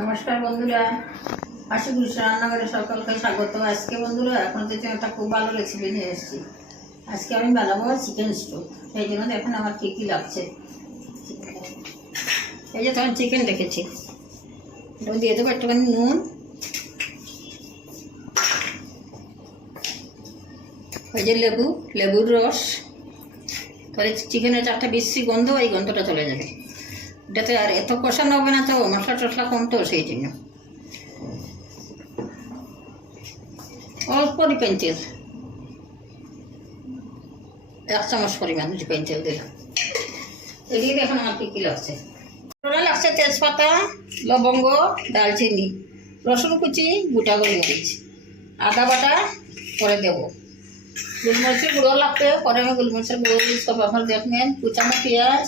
নমস্কার বন্ধুরা, আশুকৃষ্ণ রান্নাঘরে সকলকে স্বাগত। আজকে বন্ধুরা আপনাদের জন্য একটা খুব ভালো রেসিপি নিয়ে এসেছি। আজকে আমি বানাবো চিকেন স্টু। এই জন্য দেখুন আমার কী কী লাগছে। এই যে তখন চিকেন রেখেছি, এটা দিয়ে দেবো একটুখানি নুন, ওই যে লেবুর রস, তাহলে চিকেনের চারটা বিশ্রী গন্ধ, এই গন্ধটা চলে যাবে। এটাতে আর এত কষানো হবে না, তো মশলা টশলা কম, তো সেই জন্য অল্প রিফাইন তেল, 1 চামচ পরিমাণ রিফাইন তেল দিলাম। এদিকে দেখুন আমার কী কী লাগছে। লাগছে তেজপাতা, লবঙ্গ, দালচিনি, রসুন কুচি, গোটা গোলমরিচ, আদা বাটা পরে দেবো, গোলমরিচের গুঁড়ো লাগবে, পরে আমি গোলমরিচের গুঁড়ো দিই সব। আপনার দেখবেন কুচানো পেঁয়াজ,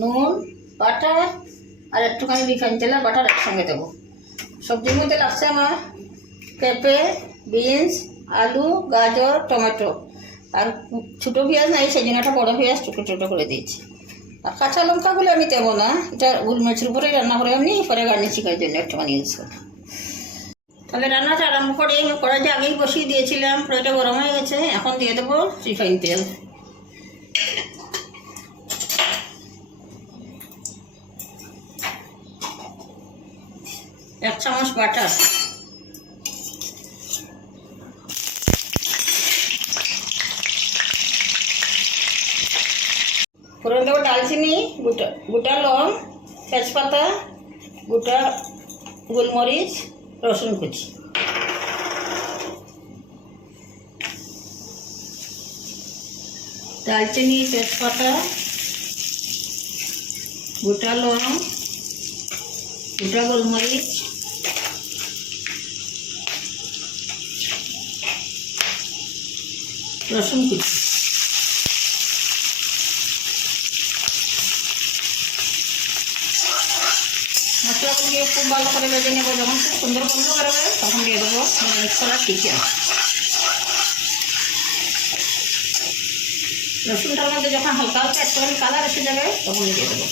নুন, বাটার আর একটুখানি রিফাইন তেল আর বাটার একসঙ্গে দেবো। সবজির মধ্যে লাগছে আমার পেঁপে, বিনস, আলু, গাজর, টমেটো, আর ছোটো পেঁয়াজ নাই, সেই জন্য একটা বড়ো পেঁয়াজ ছোটো ছোটো করে দিয়েছি। আর কাঁচা লঙ্কাগুলো আমি দেবো না, এটা গোলমরিচের উপরেই রান্না করে আমি পরে গার্নিশিংয়ের জন্য একটুখানি ইউজ করি। তাহলে রান্নাটা আরম্ভ করে আমি কড়াইটা আগেই বসিয়ে দিয়েছিলাম, কড়াইটা গরম হয়ে গেছে। এখন দিয়ে দেবো রিফাইন তেল, এক চামচ বাটার, ফোড়ন দেবো দালচিনি, গোটা লং, তেজপাতা, গোটা গোলমরিচ, রসুন কুচি। দালচিনি, তেজপাতা, গোটা লং, গোটা গোলমরিচ, রসুন কুচি। মশলাগুলিকে খুব ভালো করে ভেজে নেবো। যখন খুব সুন্দর গন্ধ বেরোবে তখন দিয়ে দেবো মিক্স করা চিকেন। রসুনটার মধ্যে যখন হালকা হালকা একটুখানি কালার এসে যাবে তখন দিয়ে দেবো।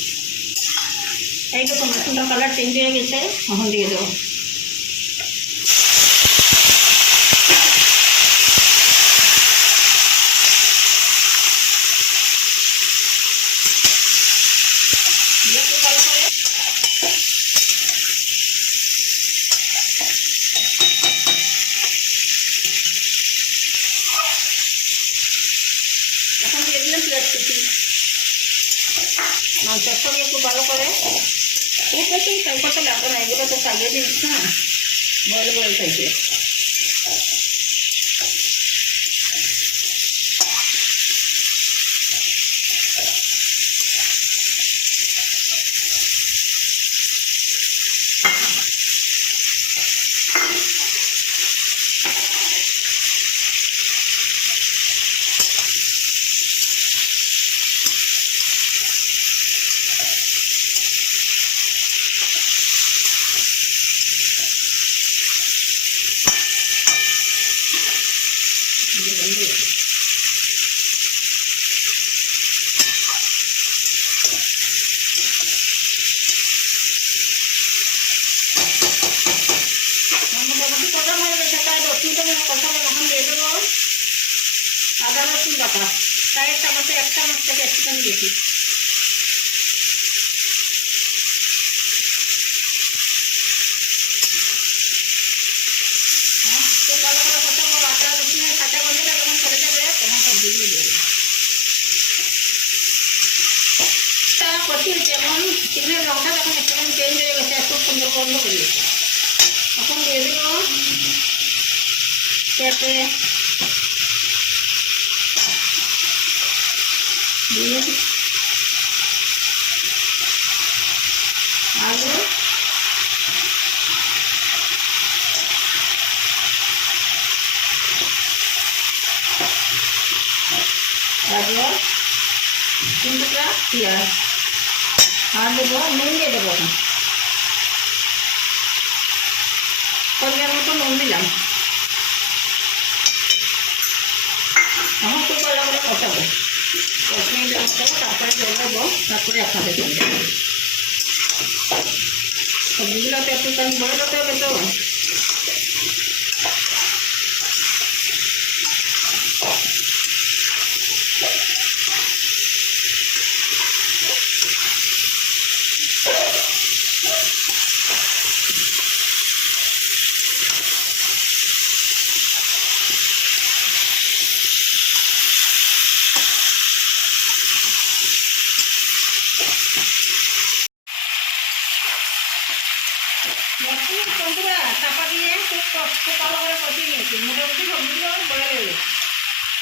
এই তো রসুনটার কালার চেঞ্জ হয়ে গেছে, তখন দিয়ে দেবো। এখন দিয়ে দিলাম পেঁয়াজ কুচি। মাংসের সঙ্গে একটু ভালো করে, খুব বেশি কষা লাগবে না, এগুলো তো খাইয়ে দিস না, বয়েল বয়েল খাইছে। আদা রসুন বাটা প্রায় চামচে 1 চামচ থেকে একটুখানি বেশি। খুব ভালো করে কষাবো। আদা রসুনের কাঁচা গন্ধটা যখন চলে যাবে তখন সবজিগুলো দিয়ে দেবো। কষিয়েছি, এখন চিকেনের রঙটা যখন একটুখানি চেঞ্জ হয়ে গেছে, খুব সুন্দর গন্ধ বেরিয়েছে, তখন দিয়ে দেবো পেঁপে, আলু, গাজর, 3 টুকরা পেঁয়াজ, আর দেবো নুন, দিয়ে দেবো পরিমাণ মতো নুন দিলাম। এখন খুব ভালো করে কষাবো, কষিয়ে দেবো, তারপরে জল দেবো, তারপরে আপনাদের জন্য সবজিগুলো তো একটু টাইম বড় হতে হবে তো। বন্ধুরা চাপা দিয়ে খুব ভালো করে কষিয়ে নিয়েছি, মোটামুটি সবজিগুলো বয়ে গেল।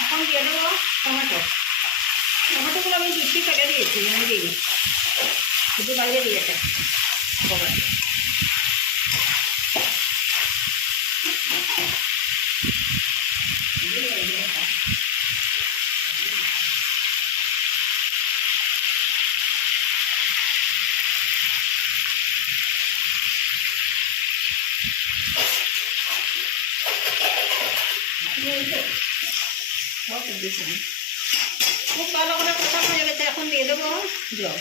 এখন দিয়ে দেবো টমেটো। টমেটোগুলো আমি বেশি কেটে দিয়েছি, আমি দিই শুধু বাইরে দিয়েছে। খুব ভালো করে কষা হয়ে গেছে, এখন দিয়ে দেবো জল।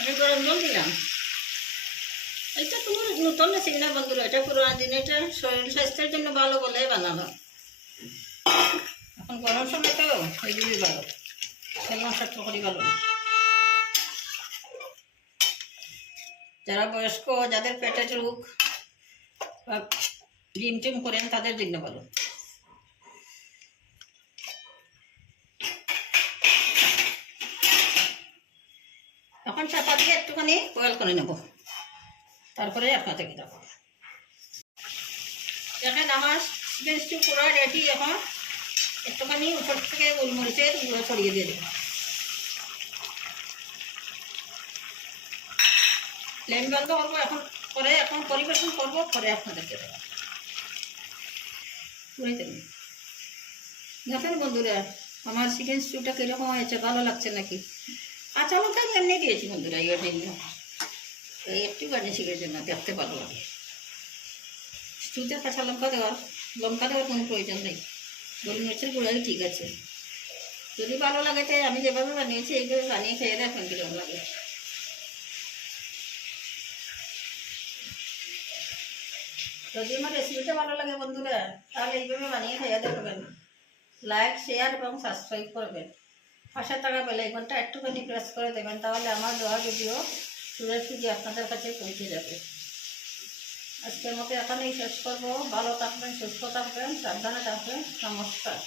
আমি গরম জল দিলাম। এটা তোমার নতুন রেসিপি না বন্ধুরা, এটা পুরোনো দিন, এটা শরীর স্বাস্থ্যের জন্য ভালো বলে বানানো। এখন গরম সময় তো এগুলি ভালো, তেল মশলা করি ভালো। যারা বয়স্ক, যাদের পেটের রোগ বা জিম টিম করেন তাদের জন্য ভালো। এখন চাপা দিয়ে একটুখানি বয়েল করে নেব, তারপরে আপনাদেরকে দেবো। দেখেন আমার চিকেন স্টিউ পুরো রেডি। এখন একটুখানি উপর থেকে গোলমরিচের গুঁড়ো ছড়িয়ে দিয়ে দেবো। ফ্লেম বন্ধ করবো এখন, পরে এখন পরিবেশন করবো, পরে আপনাদেরকে দেবো। দেখেন বন্ধুরা আমার চিকেন স্টিউটা কীরকম হয়েছে, ভালো লাগছে নাকি? কাঁচা লঙ্কা আমি এমনি দিয়েছি বন্ধুরা, এই জন্য একটু গার্নিশিংয়ের জন্য দেখতে ভালো লাগে। স্টিউতে কাঁচা লঙ্কা দেওয়ার কোনো প্রয়োজন নেই, গোলমরিচের গুঁড়াই ঠিক আছে। যদি ভালো লাগে তাই আমি যেভাবে বানিয়েছি এইভাবে বানিয়ে খেয়ে দেখেন কীরকম লাগে। যদি আমার রেসিপিটা ভালো লাগে বন্ধুরা, তাহলে এইভাবে বানিয়ে খাইয়া দেখবেন। লাইক, শেয়ার এবং সাবস্ক্রাইব করবেন। পাশে থাকা বেল আইকনটা একটুখানি প্রেস করে দেবেন, তাহলে আমার দেওয়া ভিডিও সরাসরি আপনাদের কাছে পৌঁছে যাবে। আজকের মতো এখানেই শেষ করবো। ভালো থাকবেন, সুস্থ থাকবেন, সাবধানে থাকবেন। নমস্কার।